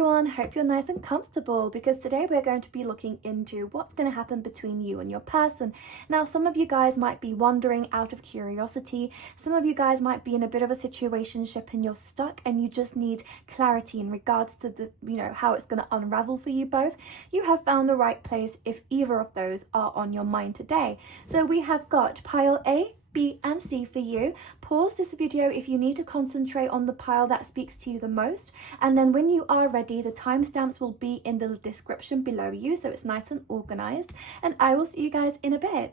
everyone, hope you're nice and comfortable because today we're going to be looking into what's going to happen between you and your person. Now, some of you guys might be wondering out of curiosity, some of you guys might be in a bit of a situationship and you're stuck and you just need clarity in regards to the, how it's going to unravel for you both. You have found the right place if either of those are on your mind today. So we have got pile A, B and C for you. Pause this video if you need to concentrate on the pile that speaks to you the most, and then when you are ready, the timestamps will be in the description below you, so it's nice and organized, and I will see you guys in a bit.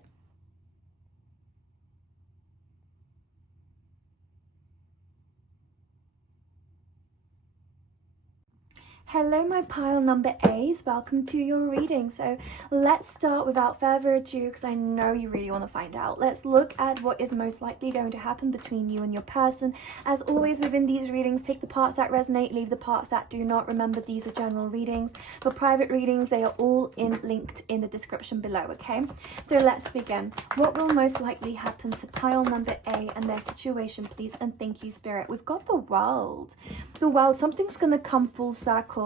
Hello my pile number A's, welcome to your reading. So let's start without further ado because I know you really want to find out. Let's look at what is most likely going to happen between you and your person. As always within these readings, take the parts that resonate, leave the parts that do not. Remember, these are general readings. For private readings, they are all linked in the description below, okay? So let's begin. What will most likely happen to pile number A and their situation, please? And thank you, Spirit. We've got the World. The World, something's going to come full circle.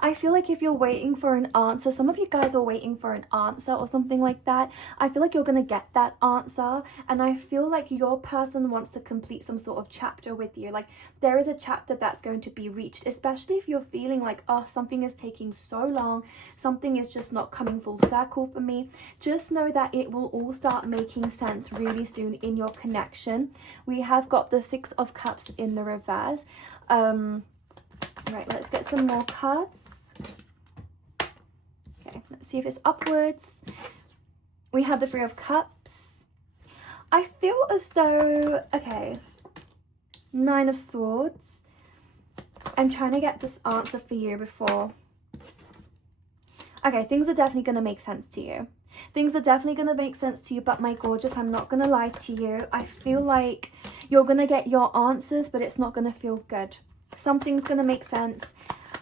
I feel like if you're waiting for an answer, some of you guys are waiting for an answer or something like that. I feel like you're going to get that answer, and I feel like your person wants to complete some sort of chapter with you. Like there is a chapter that's going to be reached, especially if you're feeling like, oh, something is taking so long, something is just not coming full circle for me. Just know that it will all start making sense really soon in your connection. We have got the Six of Cups in the reverse. Right, let's get some more cards. Okay, let's see if it's upwards. We have the Three of Cups. I feel as though, okay, Nine of Swords. I'm trying to get this answer for you before. Okay, things are definitely going to make sense to you. Things are definitely going to make sense to you, but my gorgeous, I'm not going to lie to you. I feel like you're going to get your answers, but it's not going to feel good. Something's going to make sense.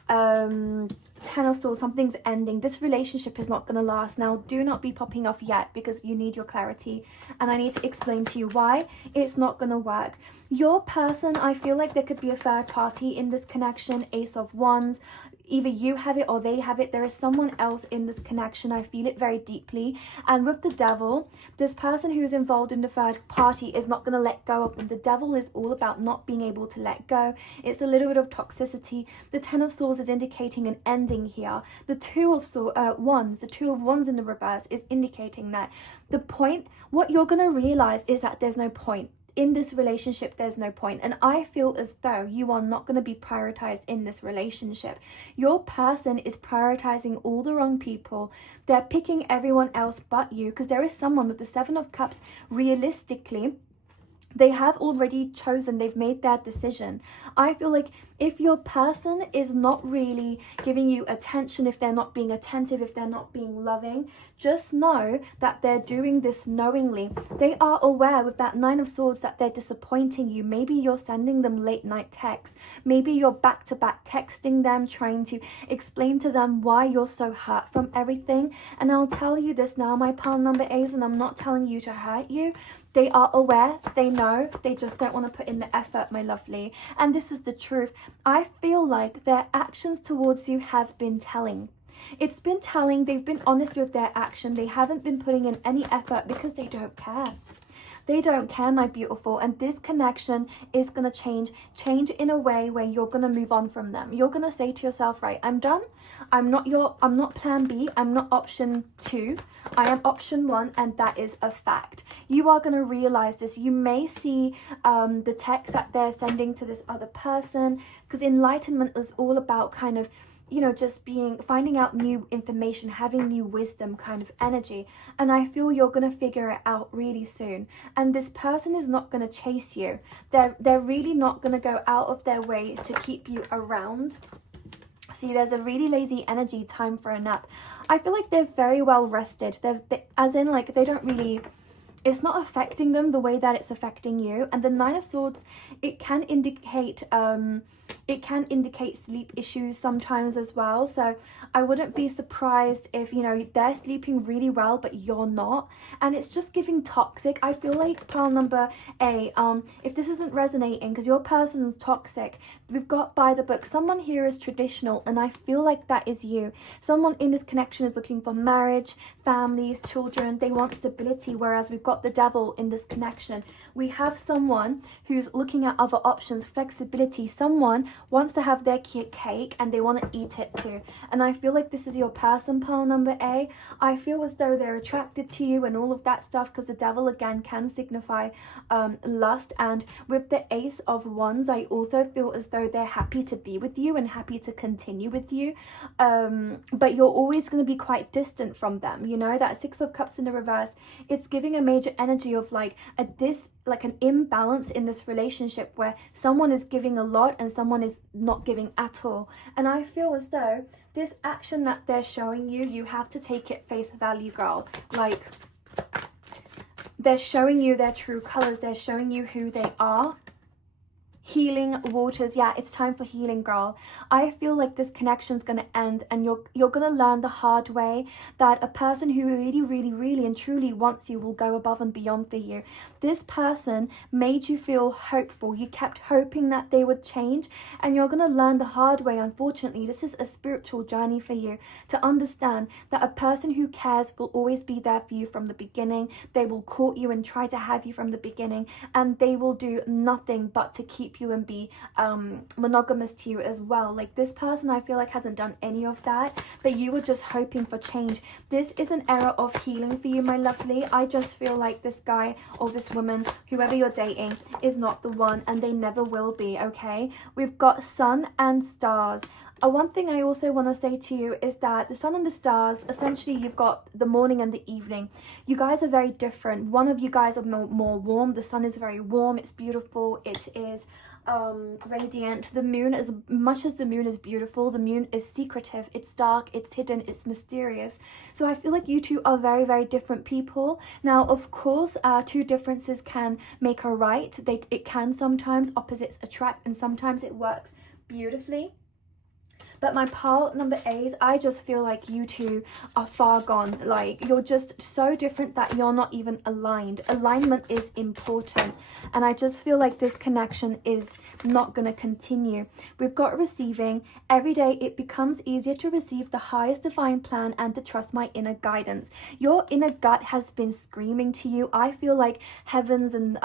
Ten of Swords, something's ending. This relationship is not going to last. Now, do not be popping off yet because you need your clarity. And I need to explain to you why it's not going to work. Your person, I feel like there could be a third party in this connection. Ace of Wands. Either you have it or they have it. There is someone else in this connection. I feel it very deeply. And with the Devil, this person who is involved in the third party is not going to let go of them. The Devil is all about not being able to let go. It's a little bit of toxicity. The Ten of Swords is indicating an ending here. The Two of Wands, the Two of Wands in the reverse is indicating that the point, what you're going to realize is that there's no point. In this relationship, there's no point. And I feel as though you are not going to be prioritized in this relationship. Your person is prioritizing all the wrong people. They're picking everyone else but you, because there is someone with the Seven of Cups. Realistically, they have already chosen, they've made their decision. I feel like if your person is not really giving you attention, if they're not being attentive, if they're not being loving, just know that they're doing this knowingly. They are aware with that Nine of Swords that they're disappointing you. Maybe you're sending them late night texts. Maybe you're back-to-back texting them, trying to explain to them why you're so hurt from everything. And I'll tell you this now, my pile number A's, and I'm not telling you to hurt you. They are aware, they know, they just don't want to put in the effort, my lovely. And this is the truth. I feel like their actions towards you have been telling. It's been telling, they've been honest with their action. They haven't been putting in any effort because they don't care. They don't care, my beautiful, and this connection is going to change in a way where you're going to move on from them. You're going to say to yourself, right, I'm done. I'm not plan B. I'm not option 2. I am option 1, and that is a fact. You are going to realize this. You may see the text that they're sending to this other person, because enlightenment is all about kind of, just finding out new information, having new wisdom kind of energy. And I feel you're going to figure it out really soon. And this person is not going to chase you. They're really not going to go out of their way to keep you around. See, there's a really lazy energy, time for a nap. I feel like they're very well rested. As in, like, they don't really, it's not affecting them the way that it's affecting you. And the Nine of Swords, it can indicate it can indicate sleep issues sometimes as well. So I wouldn't be surprised if, you know, they're sleeping really well but you're not, and it's just giving toxic. I feel like pile number A, if this isn't resonating because your person's toxic, we've got by the book, someone here is traditional, and I feel like that is you. Someone in this connection is looking for marriage, families, children. They want stability, whereas we've got the devil in this connection. We have someone who's looking at other options, flexibility. Someone wants to have their cake and they want to eat it too. And I feel like this is your person, pile number A. I feel as though they're attracted to you and all of that stuff, because the devil again can signify lust. And with the Ace of Wands, I also feel as though they're happy to be with you and happy to continue with you, but you're always going to be quite distant from them. You know, that Six of Cups in the reverse, it's giving a major energy of like an imbalance in this relationship where someone is giving a lot and someone is not giving at all. And I feel as though this action that they're showing you, you have to take it face value, girl. Like, they're showing you their true colors. They're showing you who they are. Healing waters. Yeah, it's time for healing, girl. I feel like this connection's going to end, and you're going to learn the hard way that a person who really and truly wants you will go above and beyond for you. This person made you feel hopeful. You kept hoping that they would change, and you're going to learn the hard way. Unfortunately, this is a spiritual journey for you to understand that a person who cares will always be there for you from the beginning. They will court you and try to have you from the beginning, and they will do nothing but to keep you and be monogamous to you as well. Like, this person I feel like hasn't done any of that, but you were just hoping for change. This is an era of healing for you, my lovely. I just feel like this guy or this woman, whoever you're dating, is not the one, and they never will be. Okay, we've got Sun and Stars. One thing I also want to say to you is that the sun and the stars, essentially you've got the morning and the evening. You guys are very different. One of you guys are more warm. The sun is very warm. It's beautiful. It is radiant. The moon, as much as the moon is beautiful, the moon is secretive. It's dark, it's hidden, it's mysterious. So I feel like you two are very different people. Now, of course, two differences can make a right. It can sometimes opposites attract, and sometimes it works beautifully. But my pile number A's, I just feel like you two are far gone. Like, you're just so different that you're not even aligned. Alignment is important. And I just feel like this connection is not going to continue. We've got receiving. Every day it becomes easier to receive the highest divine plan and to trust my inner guidance. Your inner gut has been screaming to you. I feel like heavens and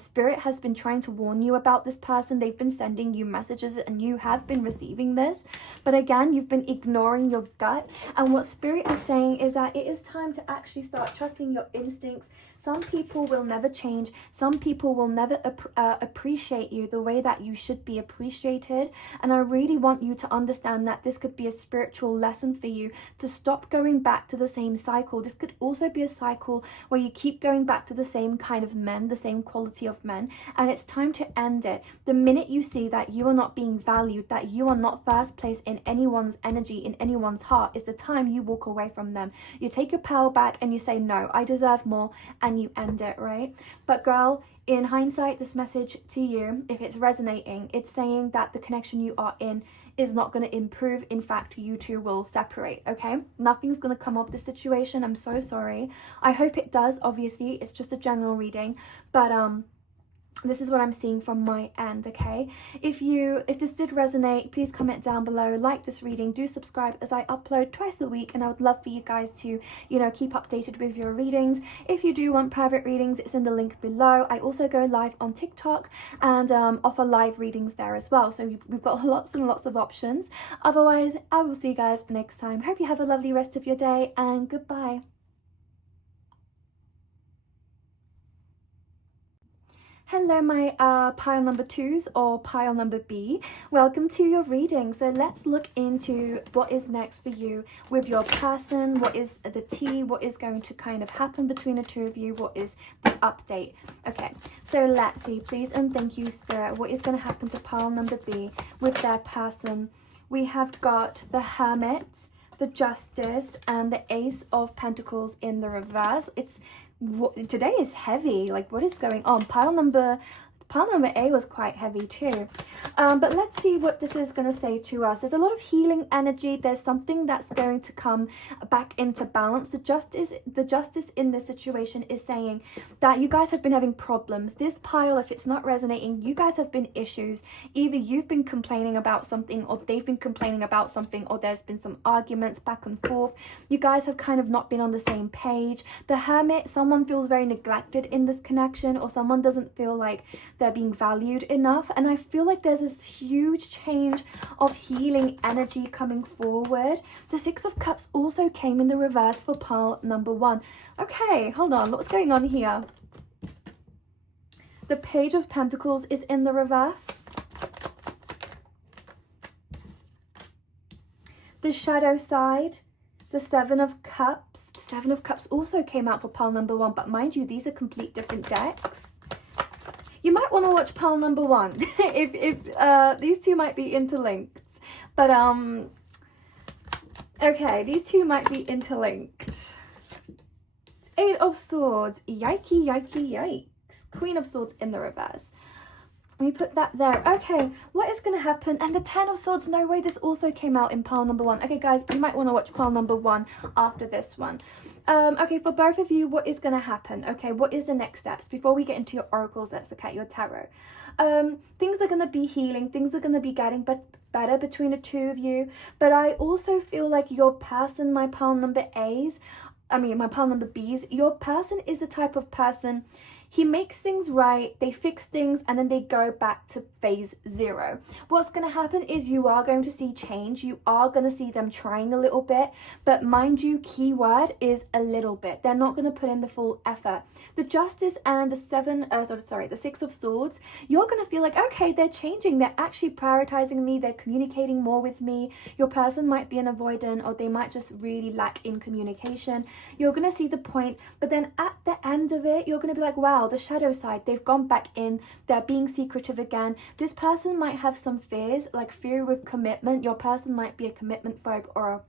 spirit has been trying to warn you about this person. They've been sending you messages and you have been receiving this. But again, you've been ignoring your gut. And what spirit is saying is that it is time to actually start trusting your instincts. Some people will never change. Some people will never appreciate you the way that you should be appreciated. And I really want you to understand that this could be a spiritual lesson for you to stop going back to the same cycle. This could also be a cycle where you keep going back to the same kind of men, the same quality of men. And it's time to end it. The minute you see that you are not being valued, that you are not first place in anyone's energy, in anyone's heart, is the time you walk away from them. You take your power back and you say, no, I deserve more, and you end it, right? But girl, in hindsight, this message to you, if it's resonating, it's saying that the connection you are in is not going to improve. In fact, you two will separate, okay? Nothing's going to come of this situation. I'm so sorry. I hope it does. Obviously, it's just a general reading, but this is what I'm seeing from my end, okay? If this did resonate, please comment down below, like this reading, do subscribe as I upload twice a week, and I would love for you guys to, keep updated with your readings. If you do want private readings, it's in the link below. I also go live on TikTok and offer live readings there as well. So we've got lots and lots of options. Otherwise, I will see you guys next time. Hope you have a lovely rest of your day, and goodbye. Hello, my pile number 2s or pile number B. Welcome to your reading. So let's look into what is next for you with your person. What is the tea? What is going to kind of happen between the two of you? What is the update? Okay, so let's see. Please and thank you, Spirit. What is going to happen to pile number B with their person? We have got the Hermit, the Justice, and the Ace of Pentacles in the reverse. Today is heavy. Like, what is going on? Pile number Pile number A was quite heavy too. But let's see what this is going to say to us. There's a lot of healing energy. There's something that's going to come back into balance. The justice in this situation is saying that you guys have been having problems. This pile, if it's not resonating, you guys have been issues. Either you've been complaining about something, or they've been complaining about something, or there's been some arguments back and forth. You guys have kind of not been on the same page. The Hermit, someone feels very neglected in this connection, or someone doesn't feel like they're being valued enough. And I feel like there's this huge change of healing energy coming forward. The Six of Cups also came in the reverse for pile number 1. Okay, hold on, what's going on here? The Page of Pentacles is in the reverse. The shadow side, the Seven of Cups. The Seven of Cups also came out for pile number 1, but mind you, these are complete different decks. You might want to watch pile number 1 if these two might be interlinked. But okay, these two might be interlinked. Eight of Swords, yikey, yikey, yikes. Queen of Swords in the reverse. Let me put that there. Okay, what is going to happen? And the Ten of Swords, no way, this also came out in pile number 1. Okay, guys, you might want to watch pile number 1 after this one. Okay, for both of you, what is going to happen? Okay, what is the next steps? Before we get into your oracles, let's look at your tarot. Things are going to be healing. Things are going to be getting better between the two of you. But I also feel like your person, my pile number B's, your person is the type of person, he makes things right, they fix things, and then they go back to phase 0. What's going to happen is you are going to see change. You are going to see them trying a little bit. But mind you, keyword is a little bit. They're not going to put in the full effort. The Justice and the Six of Swords, you're going to feel like, okay, they're changing. They're actually prioritizing me. They're communicating more with me. Your person might be an avoidant, or they might just really lack in communication. You're going to see the point. But then at the end of it, you're going to be like, wow, the shadow side, they've gone back in, they're being secretive again. This person might have some fears, like fear with commitment. Your person might be a commitment phobe or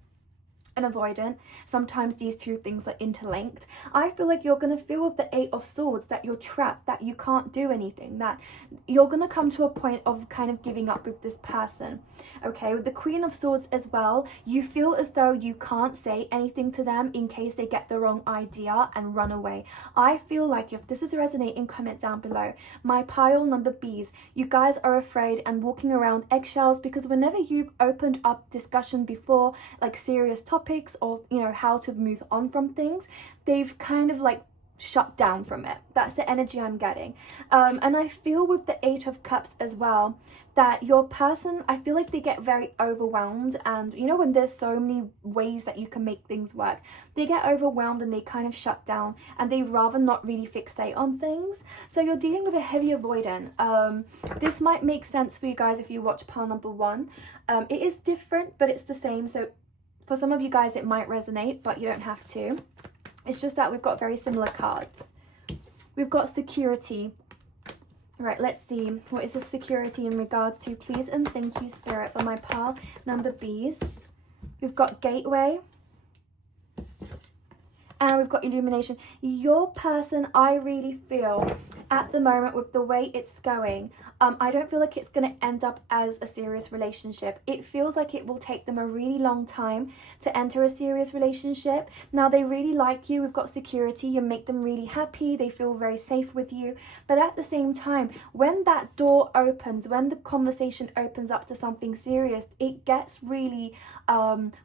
an avoidant. Sometimes these two things are interlinked. I feel like you're going to feel with the Eight of Swords that you're trapped, that you can't do anything, that you're going to come to a point of kind of giving up with this person. Okay, with the Queen of Swords as well, you feel as though you can't say anything to them in case they get the wrong idea and run away. I feel like if this is resonating, comment down below. My pile number B's, you guys are afraid and walking around eggshells, because whenever you've opened up discussion before, like serious topics, or how to move on from things, they've kind of like shut down from it. That's the energy I'm getting. And I feel with the Eight of Cups as well, that your person, I feel like they get very overwhelmed, and when there's so many ways that you can make things work, they get overwhelmed and they kind of shut down, and they rather not really fixate on things. So you're dealing with a heavy avoidant. This might make sense for you guys if you watch pile number 1. It is different, but it's the same. So for some of you guys it might resonate, but you don't have to. It's just that we've got very similar cards. We've got security. Right, let's see. What is the security in regards to? Please and thank you, Spirit, for my pile number B's. We've got gateway. And we've got illumination. Your person, I really feel at the moment with the way it's going, I don't feel like it's going to end up as a serious relationship. It feels like it will take them a really long time to enter a serious relationship. Now, they really like you. We've got security. You make them really happy. They feel very safe with you. But at the same time, when that door opens, when the conversation opens up to something serious, it gets really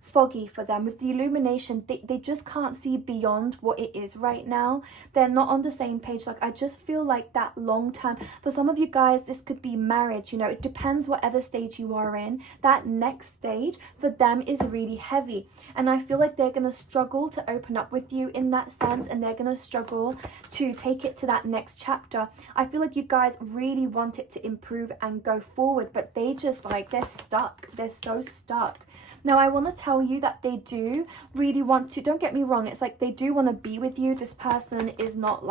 foggy for them. With the illumination, they just can't see beyond what it is right now. They're not on the same page. Like, I just feel like that long term, for some of you guys, this could be marriage. It depends whatever stage you are in. That next stage for them is really heavy, and I feel like they're going to struggle to open up with you in that sense, and they're going to struggle to take it to that next chapter. I feel like you guys really want it to improve and go forward, but they just they're stuck. They're so stuck. Now, I want to tell you that they do really want to, don't get me wrong, it's like they do want to be with you. This person is not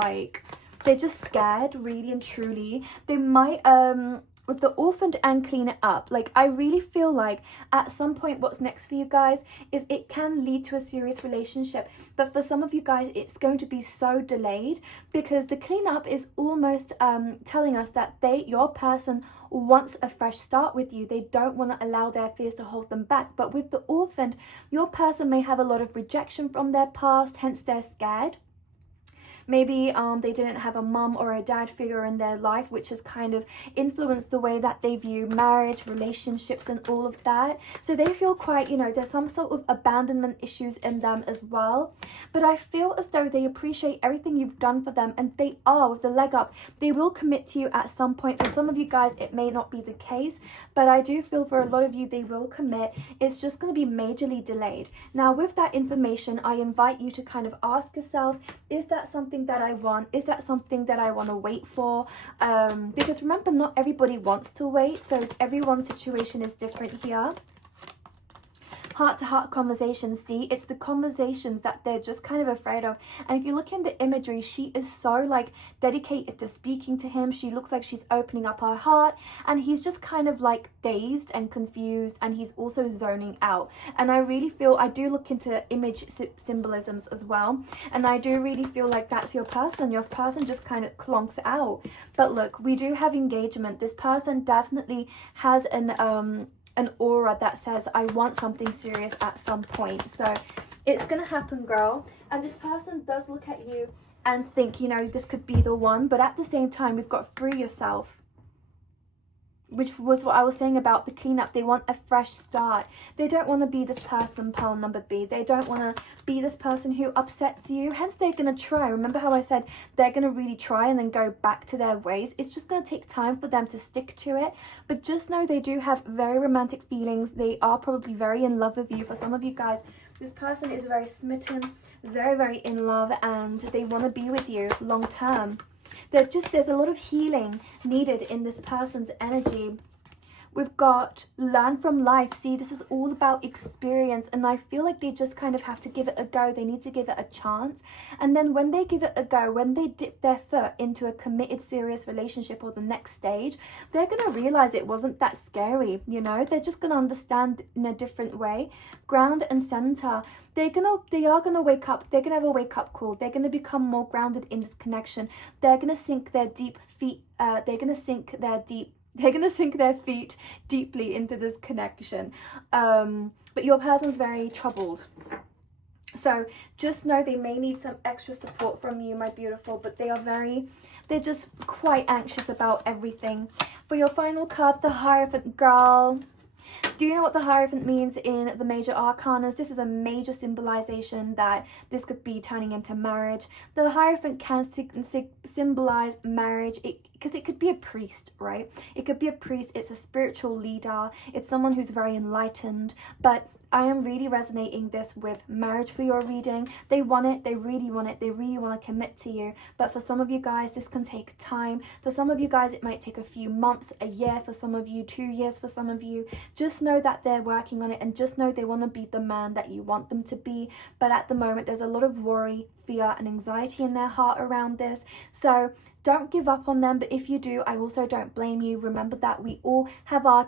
they're just scared, really and truly. They might with the orphaned and clean it up, like I really feel like at some point what's next for you guys is it can lead to a serious relationship, but for some of you guys it's going to be so delayed, because the cleanup is almost telling us that your person wants a fresh start with you. They don't want to allow their fears to hold them back. But with the orphaned, your person may have a lot of rejection from their past, hence they're scared. Maybe they didn't have a mum or a dad figure in their life, which has kind of influenced the way that they view marriage, relationships, and all of that. So they feel quite, you know, there's some sort of abandonment issues in them as well. But I feel as though they appreciate everything you've done for them, and they are, with the leg up, they will commit to you at some point. For some of you guys, it may not be the case, but I do feel for a lot of you, they will commit. It's just going to be majorly delayed. Now, with that information, I invite you to kind of ask yourself, is that something that I want? Is that something that I want to wait for? Because remember, not everybody wants to wait, so everyone's situation is different here. Heart-to-heart conversations, see, it's the conversations that they're just kind of afraid of. And if you look in the imagery, she is so like dedicated to speaking to him. She looks like she's opening up her heart, and he's just kind of like dazed and confused, and he's also zoning out. And I really feel, I do look into image symbolisms as well, and I do really feel like that's your person. Your person just kind of clonks out. But look, we do have engagement. This person definitely has an aura that says, I want something serious at some point. So it's gonna happen, girl. And this person does look at you and think, you know, this could be the one. But at the same time, we've got free yourself, which was what I was saying about the cleanup. They want a fresh start. They don't want to be this person, pearl number B. They don't want to be this person who upsets you. Hence, they're going to try. Remember how I said they're going to really try and then go back to their ways? It's just going to take time for them to stick to it. But just know they do have very romantic feelings. They are probably very in love with you. For some of you guys, this person is very smitten, very, very in love, and they want to be with you long term. There's a lot of healing needed in this person's energy. We've got learn from life. See, this is all about experience, and I feel like they just kind of have to give it a go. They need to give it a chance. And then when they give it a go, when they dip their foot into a committed, serious relationship or the next stage, they're going to realize it wasn't that scary, you know? They're just going to understand in a different way. Ground and center. They are gonna wake up. They're gonna have a wake up call. They're gonna become more grounded in this connection. They're gonna sink their feet deeply into this connection. But your person's very troubled. So just know they may need some extra support from you, my beautiful, but they're just quite anxious about everything. For your final card, the Hierophant, girl. Do you know what the Hierophant means in the major arcanas? This is a major symbolization that this could be turning into marriage. The Hierophant can symbolize marriage because it could be a priest, right? It could be a priest. It's a spiritual leader. It's someone who's very enlightened. But I am really resonating this with marriage for your reading. They want it. They really want it. They really want to commit to you. But for some of you guys, this can take time. For some of you guys, it might take a few months, a year. For some of you, 2 years. For some of you, just know that they're working on it, and just know they want to be the man that you want them to be. But at the moment, there's a lot of worry, fear, and anxiety in their heart around this. So don't give up on them. But if you do, I also don't blame you. Remember that we all have our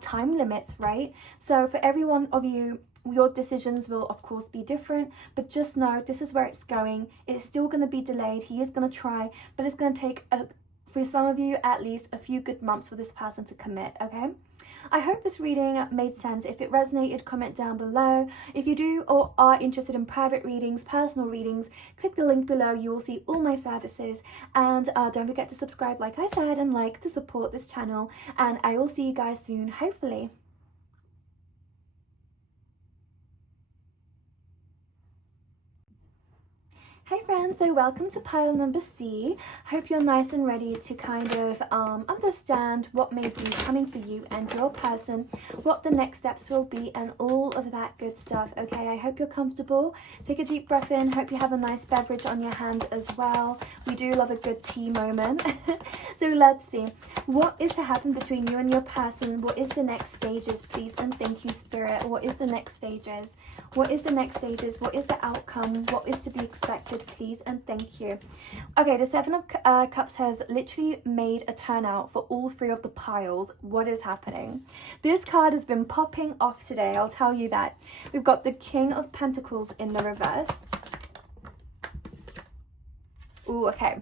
time limits, right? So for every one of you, your decisions will of course be different, but just know this is where it's going. It's still going to be delayed. He is going to try, but it's going to take for some of you at least a few good months for this person to commit. Okay, I hope this reading made sense. If it resonated, comment down below. If you do or are interested in private readings, personal readings, click the link below. You will see all my services, and don't forget to subscribe, like I said, and like to support this channel. And I will see you guys soon, hopefully. Hey friends, so welcome to pile number C. Hope you're nice and ready to kind of understand what may be coming for you and your person, what the next steps will be, and all of that good stuff. Okay, I hope you're comfortable. Take a deep breath in. Hope you have a nice beverage on your hand as well. We do love a good tea moment. So let's see. What is to happen between you and your person? What is the next stages, please? And thank you, Spirit. What is the next stages? What is the next stages? What is the outcome? What is to be expected with please and thank you. Okay, the Seven of Cups has literally made a turnout for all three of the piles. What is happening? This card has been popping off today, I'll tell you that. We've got the King of Pentacles in the reverse. Ooh, okay.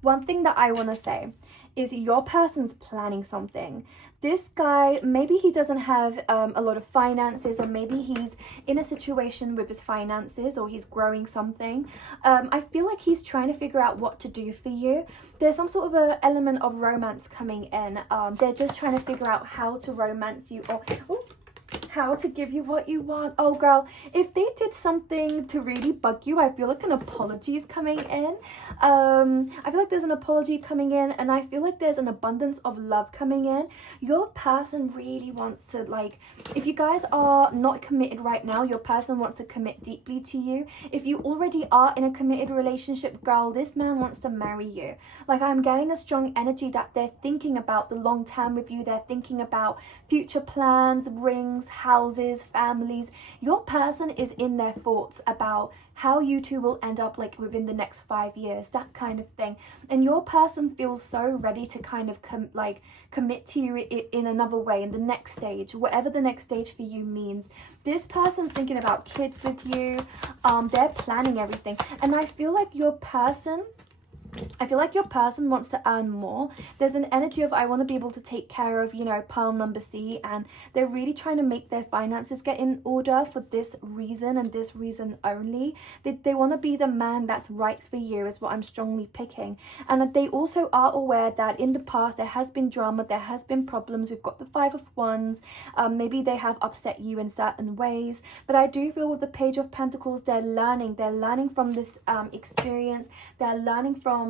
One thing that I want to say is your person's planning something. This guy, maybe he doesn't have a lot of finances, or maybe he's in a situation with his finances, or he's growing something. I feel like he's trying to figure out what to do for you. There's some sort of an element of romance coming in. They're just trying to figure out how to romance you, or how to give you what you want. Oh girl, if they did something to really bug you, I feel like an apology is coming in. I feel like there's an apology coming in, and I feel like there's an abundance of love coming in. Your person really wants to, like, if you guys are not committed right now, your person wants to commit deeply to you. If you already are in a committed relationship, girl, this man wants to marry you. Like, I'm getting a strong energy that they're thinking about the long term with you. They're thinking about future plans, rings, houses, families. Your person is in their thoughts about how you two will end up, like, within the next 5 years, that kind of thing. And your person feels so ready to kind of commit to you in another way, in the next stage, whatever the next stage for you means. This person's thinking about kids with you. They're planning everything, and I feel like your person wants to earn more. There's an energy of, I want to be able to take care of, you know, pile number C, and they're really trying to make their finances get in order for this reason and this reason only. They want to be the man that's right for you, is what I'm strongly picking. And that they also are aware that in the past there has been drama, there has been problems. We've got the Five of Wands. Maybe they have upset you in certain ways, but I do feel with the Page of Pentacles, they're learning from this experience. They're learning from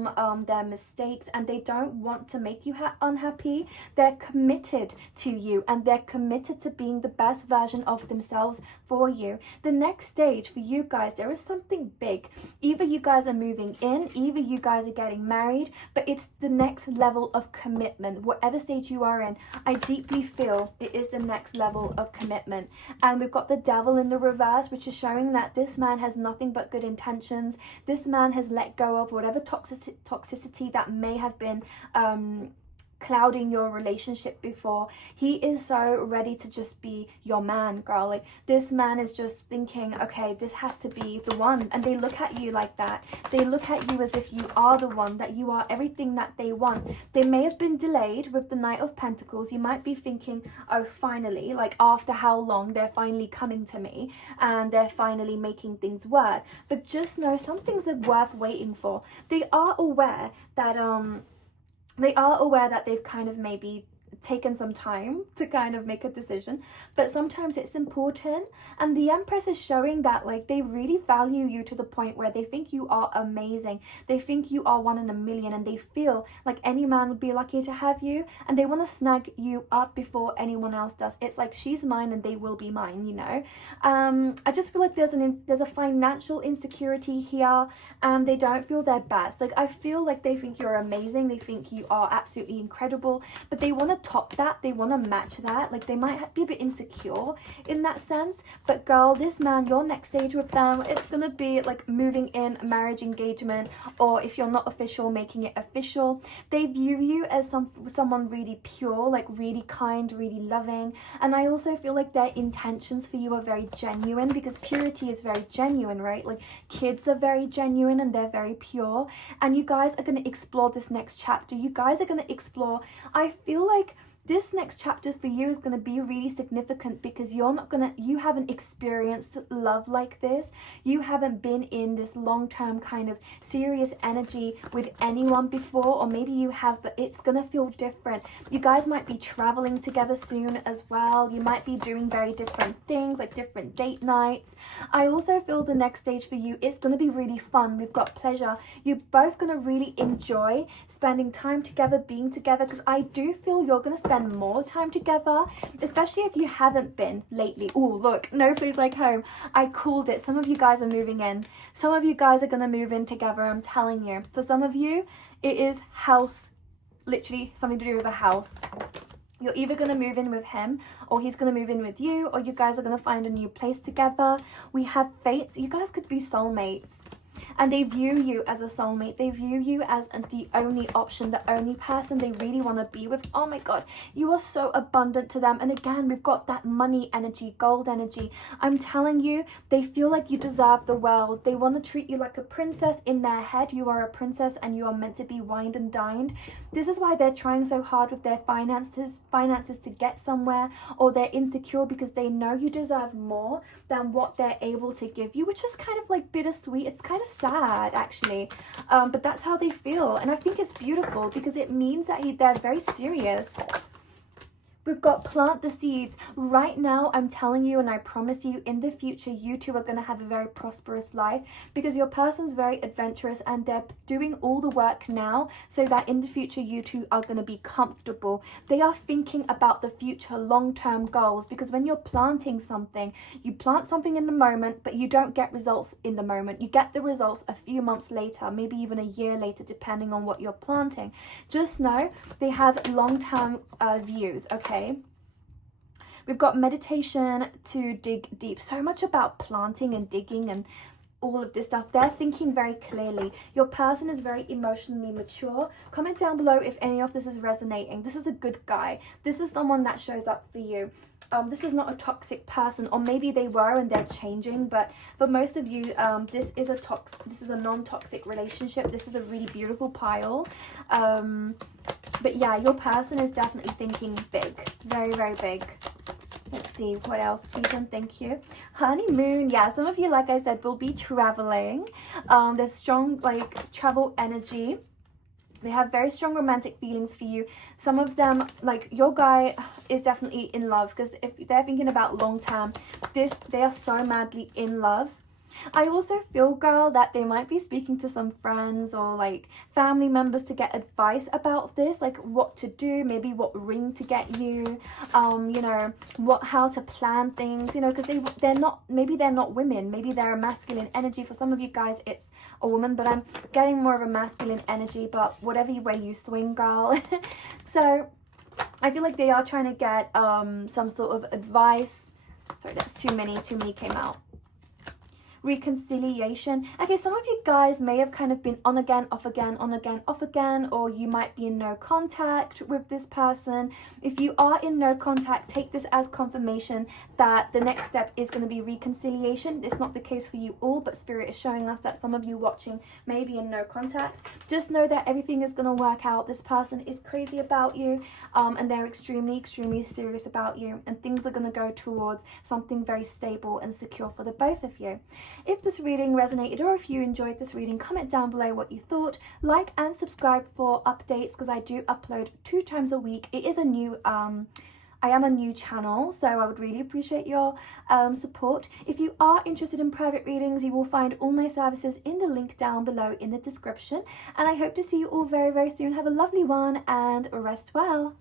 their mistakes, and they don't want to make you unhappy. They're committed to you, and they're committed to being the best version of themselves for you. The next stage for you guys, there is something big. Either you guys are moving in, either you guys are getting married, but it's the next level of commitment. Whatever stage you are in, I deeply feel it is the next level of commitment. And we've got the Devil in the reverse, which is showing that this man has nothing but good intentions. This man has let go of whatever toxicity that may have been clouding your relationship before. He is so ready to just be your man, girl. Like, this man is just thinking, okay, this has to be the one. And they look at you like that. They look at you as if you are the one, that you are everything that they want. They may have been delayed with the Knight of Pentacles. You might be thinking, oh, finally, like, after how long, they're finally coming to me and they're finally making things work. But just know, some things are worth waiting for. They are aware that they've kind of maybe taken some time to kind of make a decision, but sometimes it's important. And the Empress is showing that, like, they really value you to the point where they think you are amazing. They think you are one in a million, and they feel like any man would be lucky to have you, and they want to snag you up before anyone else does. It's like, she's mine and they will be mine, you know. I just feel like there's a financial insecurity here, and they don't feel their best. Like, I feel like they think you're amazing, they think you are absolutely incredible, but they want to top that, they want to match that. Like, they might be a bit insecure in that sense. But girl, this man, your next stage with them, it's gonna be like moving in, marriage, engagement, or if you're not official, making it official. They view you as someone really pure, like really kind, really loving. And I also feel like their intentions for you are very genuine, because purity is very genuine, right? Like, kids are very genuine and they're very pure. And you guys are going to explore this next chapter. You guys are going to explore, I feel like this next chapter for you is going to be really significant, because you haven't experienced love like this. You haven't been in this long-term kind of serious energy with anyone before, or maybe you have, but it's going to feel different. You guys might be traveling together soon as well. You might be doing very different things, like different date nights. I also feel the next stage for you is going to be really fun. We've got pleasure. You're both going to really enjoy spending time together, being together, because I do feel you're going to spend more time together, especially if you haven't been lately. Oh, look, no place like home. I called it. Some of you guys are moving in. Some of you guys are going to move in together, I'm telling you. For some of you, it is house, literally something to do with a house. You're either going to move in with him, or he's going to move in with you, or you guys are going to find a new place together. We have fates. You guys could be soulmates. and they view you as a soulmate. They view you as the only option, the only person they really want to be with. Oh my God, you are so abundant to them. And again, we've got that money energy, gold energy. I'm telling you, they feel like you deserve the world. They want to treat you like a princess. In their head, you are a princess and you are meant to be wined and dined. This is why they're trying so hard with their finances to get somewhere, or they're insecure because they know you deserve more than what they're able to give you, which is kind of like bittersweet. It's kind of sad actually, but that's how they feel, and I think it's beautiful because it means that they're very serious. We've got plant the seeds. Right now, I'm telling you, and I promise you, in the future, you two are going to have a very prosperous life because your person's very adventurous and they're doing all the work now so that in the future, you two are going to be comfortable. They are thinking about the future long-term goals, because when you're planting something, you plant something in the moment, but you don't get results in the moment. You get the results a few months later, maybe even a year later, depending on what you're planting. Just know they have long-term views, okay? We've got meditation to dig deep. So much about planting and digging and all of this stuff. They're thinking very clearly. Your person is very emotionally mature. Comment down below if any of this is resonating. This is a good guy. This is someone that shows up for you. This is not a toxic person, or maybe they were and they're changing, but for most of you, this is a non-toxic relationship. This is a really beautiful pile. But yeah, your person is definitely thinking big, very, very big. Let's see, what else? Please and thank you. Honeymoon. Yeah, some of you, like I said, will be traveling. There's strong, like, travel energy. They have very strong romantic feelings for you. Some of them, like your guy, is definitely in love, because if they're thinking about long term, they are so madly in love. I also feel, girl, that they might be speaking to some friends or like family members to get advice about this, like what to do, maybe what ring to get you, you know, how to plan things, you know, because they're not women, maybe they're a masculine energy. For some of you guys, it's a woman, but I'm getting more of a masculine energy, but whatever way you swing, girl. So I feel like they are trying to get some sort of advice. Sorry, that's too many came out. Reconciliation. Okay, some of you guys may have kind of been on again, off again, on again, off again, or you might be in no contact with this person. If you are in no contact, take this as confirmation that the next step is going to be reconciliation. It's not the case for you all, but Spirit is showing us that some of you watching may be in no contact. Just know that everything is going to work out. This person is crazy about you, and they're extremely, extremely serious about you, and things are going to go towards something very stable and secure for the both of you. If this reading resonated, or if you enjoyed this reading, comment down below what you thought. Like and subscribe for updates, because I do upload 2 times a week. It is a new I am a new channel, so I would really appreciate your support. If you are interested in private readings, you will find all my services in the link down below in the description. And I hope to see you all very, very soon. Have a lovely one and rest well.